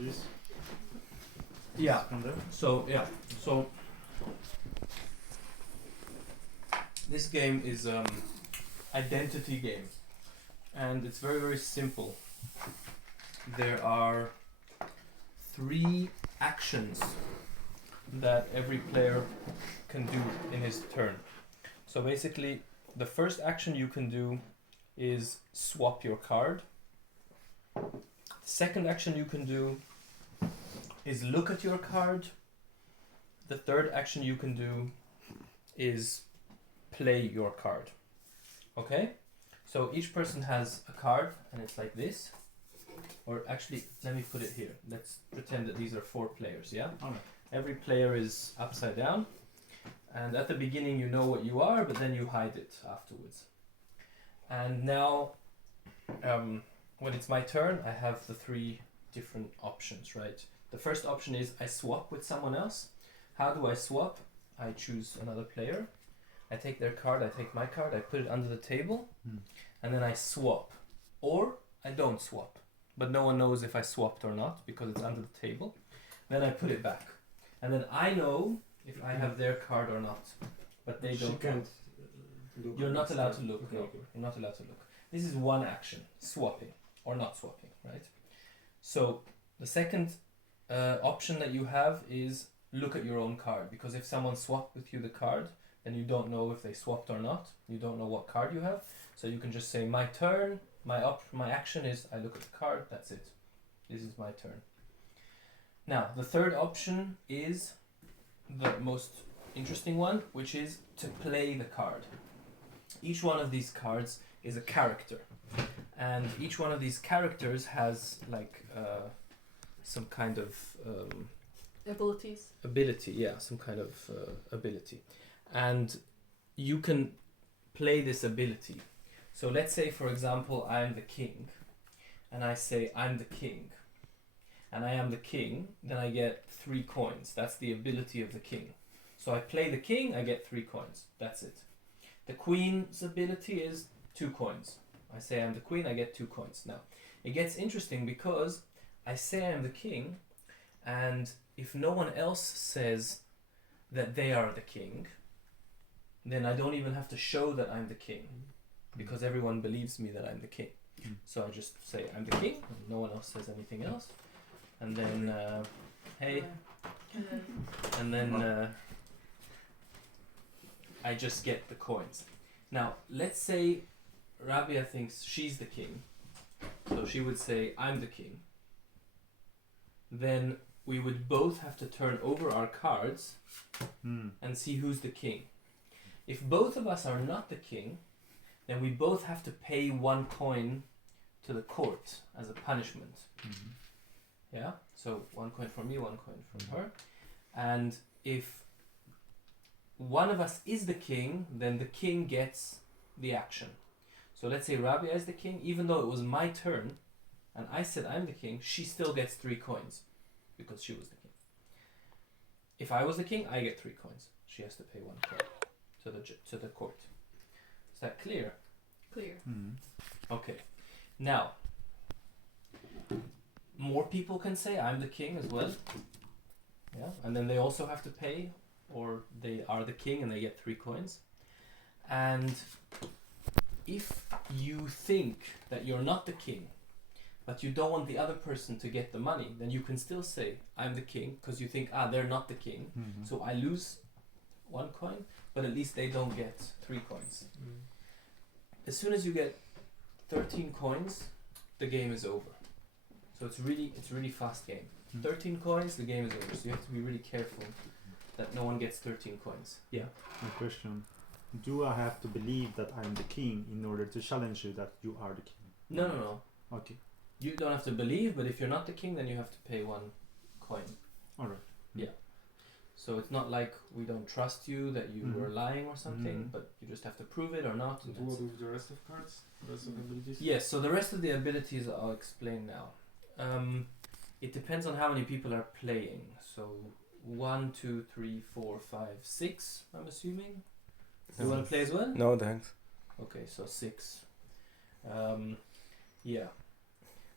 this. Yeah. From there. So this game is identity game, and it's very, very simple. There are 3 actions that every player can do in his turn. So basically, the first action you can do is swap your card. The second action you can do is look at your card. The third action you can do is play your card. Okay? So each person has a card, and it's like this. Or actually, let me put it here. Let's pretend that these are 4 players, yeah? Okay. Every player is upside down. And at the beginning you know what you are, but then you hide it afterwards. And now, when it's my turn, I have the 3 different options, right? The first option is I swap with someone else. How do I swap? I choose another player. I take their card, I take my card, I put it under the table, and then I swap. Or I don't swap. But no one knows if I swapped or not because it's under the table. Then I put it back. And then I know if I have their card or not. But they don't. Can't look. You're not allowed to look. Okay, No, okay. you're not allowed to look. This is one action, swapping or not swapping, right? So the second option that you have is look at your own card, because if someone swapped with you the card, then you don't know if they swapped or not. You don't know what card you have, so you can just say my turn. My action is I look at the card. That's it. This is my turn. Now the third option is the most interesting one, which is to play the card. Each one of these cards is a character, and each one of these characters has like some kind of Abilities. ability, yeah, some kind of ability, and you can play this ability. So let's say, for example, I am the king, and I say I'm the king, and I am the king, then I get 3 coins. That's the ability of the king. So I play the king, I get 3 coins. That's it. The queen's ability is 2 coins. I say I'm the queen, I get 2 coins. Now, it gets interesting because I say I'm the king, and if no one else says that they are the king, then I don't even have to show that I'm the king, because everyone believes me that I'm the king. So I just say I'm the king, and no one else says anything else, and then hey, and then I just get the coins. Now let's say Rabia thinks she's the king, so she would say I'm the king. Then we would both have to turn over our cards and see who's the king. If both of us are not the king, then we both have to pay 1 coin to the court as a punishment. Yeah? So 1 coin from me, 1 coin from her. And if one of us is the king, then the king gets the action. So let's say Rabia is the king, even though it was my turn, and I said I'm the king, she still gets 3 coins, because she was the king. If I was the king, I get 3 coins. She has to pay 1 coin to the court. Is that clear? Clear. Okay. Now, more people can say I'm the king as well. Yeah, and then they also have to pay, or they are the king and they get 3 coins. And if you think that you're not the king, but you don't want the other person to get the money, then you can still say I'm the king, because you think they're not the king, so I lose 1 coin, but at least they don't get 3 coins. As soon as you get 13 coins, the game is over. So it's really fast game. 13 coins, the game is over. So you have to be really careful that no one gets 13 coins. Yeah. My question: do I have to believe that I'm the king in order to challenge you that you are the king? No. Okay. You don't have to believe, but if you're not the king, then you have to pay 1 coin. All right. Yeah. So it's not like we don't trust you that you were lying or something, but you just have to prove it or not. And what with the rest of cards? The rest of abilities? Yes, so the rest of the abilities I'll explain now. It depends on how many people are playing. So 1, 2, 3, 4, 5, 6, I'm assuming. Do you want to play as well? No, thanks. Okay, so 6. Yeah.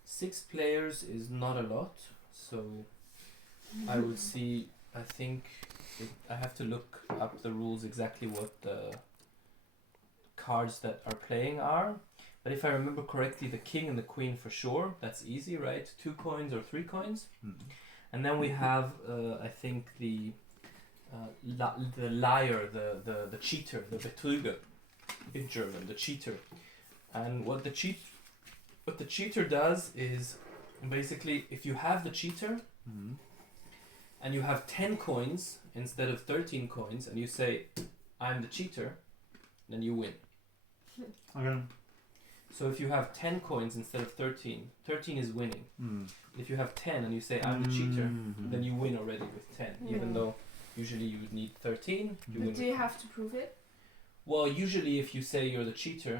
6 players is not a lot. So I would see. I think I have to look up the rules exactly what the cards that are playing are. But if I remember correctly, the king and the queen for sure. That's easy, right? 2 coins or 3 coins. And then we have, I think, the liar, the cheater, the Betrüger in German, the cheater. And what the cheater does is basically, if you have the cheater and you have 10 coins instead of 13 coins, and you say, "I'm the cheater," then you win. Okay. So if you have 10 coins instead of 13, 13 is winning. If you have 10 and you say, "I'm the cheater," then you win already with 10. Even though usually you would need 13, you win. But do you have to prove it? Well, usually if you say you're the cheater,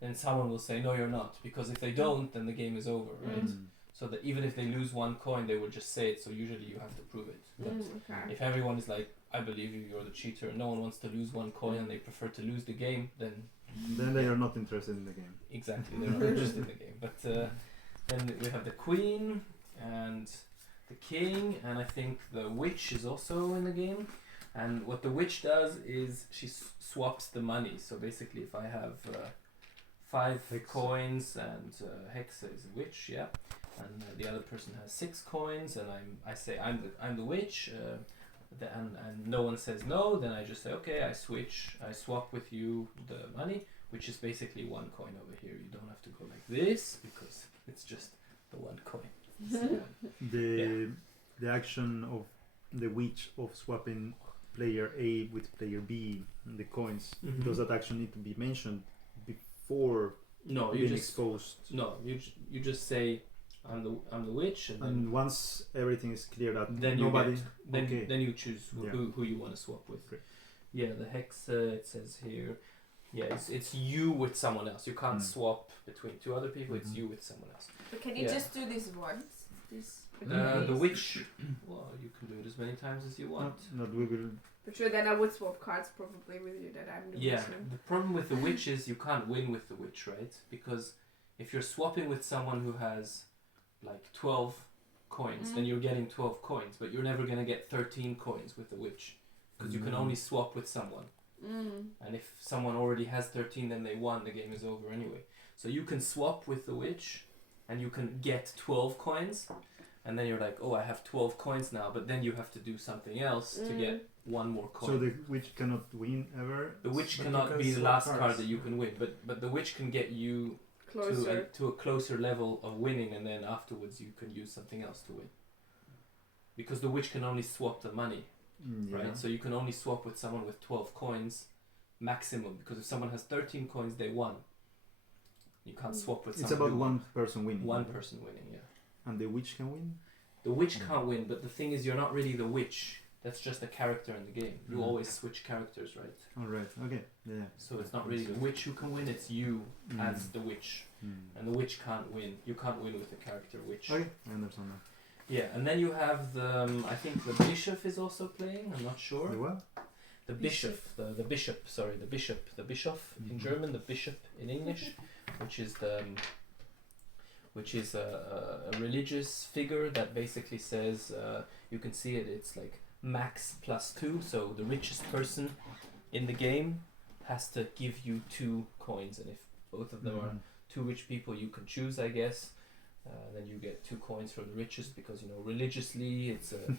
then someone will say, "No, you're not." Because if they don't, then the game is over, right? So that even if they lose 1 coin, they will just say it. So usually you have to prove it. But Okay. if everyone is like, "I believe you, you're the cheater," no one wants to lose 1 coin and they prefer to lose the game, then Then they are not interested in the game. exactly, they're not interested in the game. But then we have the queen and the king, and I think the witch is also in the game. And what the witch does is she swaps the money. So basically, if I have 5 Hex. coins and Hexa is a witch, yeah, and the other person has 6 coins, and I say I'm the witch, and no one says no, then I just say, okay, I swap with you the money, which is basically 1 coin over here. You don't have to go like this because it's just the 1 coin. So, The action of the witch of swapping player A with player B, the coins, does that action need to be mentioned before no, being exposed? No, you just say I'm the witch, and then And once everything is clear that then nobody, then you choose who you want to swap with. Great. Yeah, the hex it says here. Yeah, it's you with someone else. You can't swap between 2 other people. It's you with someone else. But can you just do this once? The witch. Well, you can do it as many times as you want. not we will. But sure, then I would swap cards probably with you that I'm the Yeah, witch. the problem with the witch is you can't win with the witch, right? Because if you're swapping with someone who has like 12 coins, then you're getting 12 coins, but you're never gonna get 13 coins with the witch, because you can only swap with someone. And if someone already has 13, then they won. The game is over anyway. So you can swap with the witch, and you can get 12 coins, and then you're like, oh, I have 12 coins now, but then you have to do something else to get 1 more coin. So the witch cannot win ever. The witch But cannot you can be the swap last cards. card that you can win, but the witch can get you Closer. to a closer level of winning, and then afterwards you can use something else to win. Because the witch can only swap the money, right? So you can only swap with someone with 12 coins maximum, because if someone has 13 coins, they won. You can't swap with It's someone about who won. 1 person winning. One person winning, yeah. And the witch can win. The witch can't win, but the thing is, you're not really the witch. That's just a character in the game. You always switch characters, right? All right. Okay. Yeah. So it's not really the witch who can win, it's you as the witch. And the witch can't win. You can't win with the character witch. Okay, I understand now. Yeah, and then you have the, I think the bishop is also playing, I'm not sure. The what? The bishop, the bishop, sorry, the Bischof in German, the bishop in English, which is a religious figure that basically says, you can see it, it's like max +2, so the richest person in the game has to give you 2 coins, and if both of them are 2 rich people, you can choose, I guess. Then you get 2 coins from the richest, because, you know, religiously it's a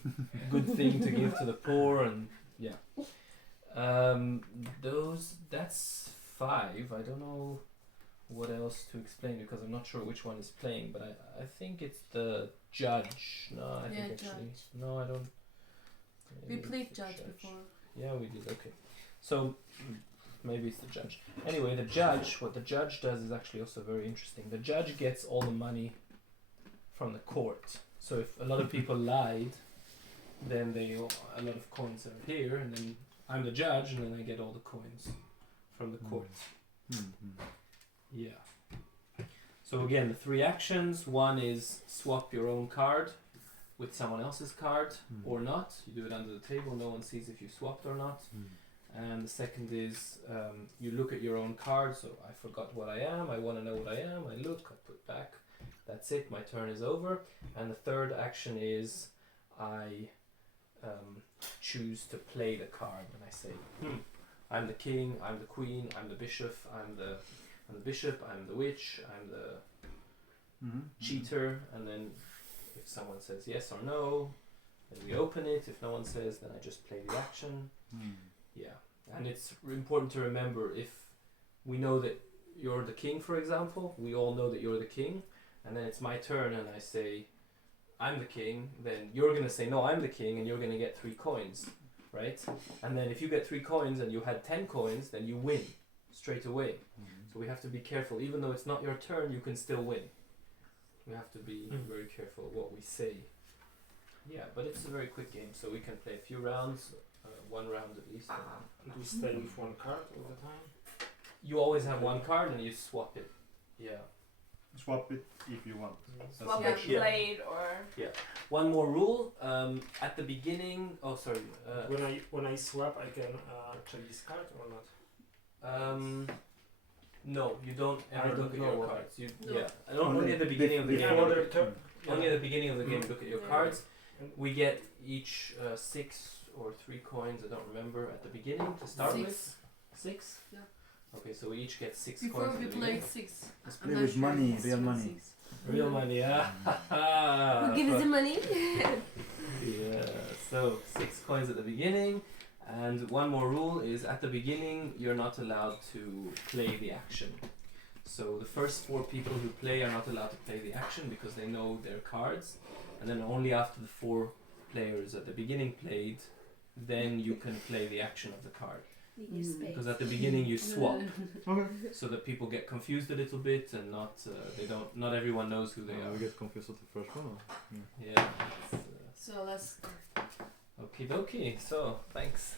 good thing to give to the poor, and yeah. That's 5. I don't know what else to explain, because I'm not sure which one is playing, but I think it's the judge. No, I think actually. Judge. No, I don't. We Maybe played it's the judge before. Yeah, we did. Okay. So maybe it's the judge. Anyway, the judge, what the judge does is actually also very interesting. The judge gets all the money from the court. So if a lot of people lied, then a lot of coins are here, and then I'm the judge, and then I get all the coins from the court. Yeah. So again, the 3 actions. One is swap your own card with someone else's card or not. You do it under the table. No one sees if you swapped or not. And the second is you look at your own card. So I forgot what I am. I want to know what I am. I look. I put back. That's it. My turn is over. And the third action is I choose to play the card, and I say, I'm the king, I'm the queen, I'm the bishop, I'm the bishop, I'm the witch, I'm the cheater, and then if someone says yes or no, then we open it. If no one says, then I just play the action. Yeah, and it's important to remember, if we know that you're the king, for example, we all know that you're the king, and then it's my turn and I say, I'm the king, then you're going to say, no, I'm the king, and you're going to get 3 coins, right? And then if you get 3 coins and you had 10 coins, then you win straight away. So we have to be careful. Even though it's not your turn, you can still win. We have to be very careful what we say. Yeah, but it's a very quick game, so we can play a few rounds, 1 round at least. Do you stay with one card all the time? You always have 1 card and you swap it. Yeah. Swap it if you want. Swap That's it, Yeah. blade, or One more rule. At the beginning... Oh, sorry. When I swap, I can check this card or not? No, you don't I ever don't look at know your what. cards. You, No. Yeah, and only at the beginning of the game. Before look the at- turn. Only at the beginning of the game, look at your Yeah. cards. We get each 6 or 3 coins, I don't remember, at the beginning to start with. 6? Yeah. Okay, so we each get 6 Before coins. we at the played beginning. 6. Let's I'm play not with sure money, it's real from money. 6. Real money, yeah. who gives the money? Yeah, so 6 coins at the beginning. And one more rule is, at the beginning, you're not allowed to play the action. So the first 4 people who play are not allowed to play the action because they know their cards. And then only after the 4 players at the beginning played, then you can play the action of the card. Because at the beginning you swap, so that people get confused a little bit and not everyone knows who they We are. get confused with the first one. Yeah. So let's Okie dokie. So thanks.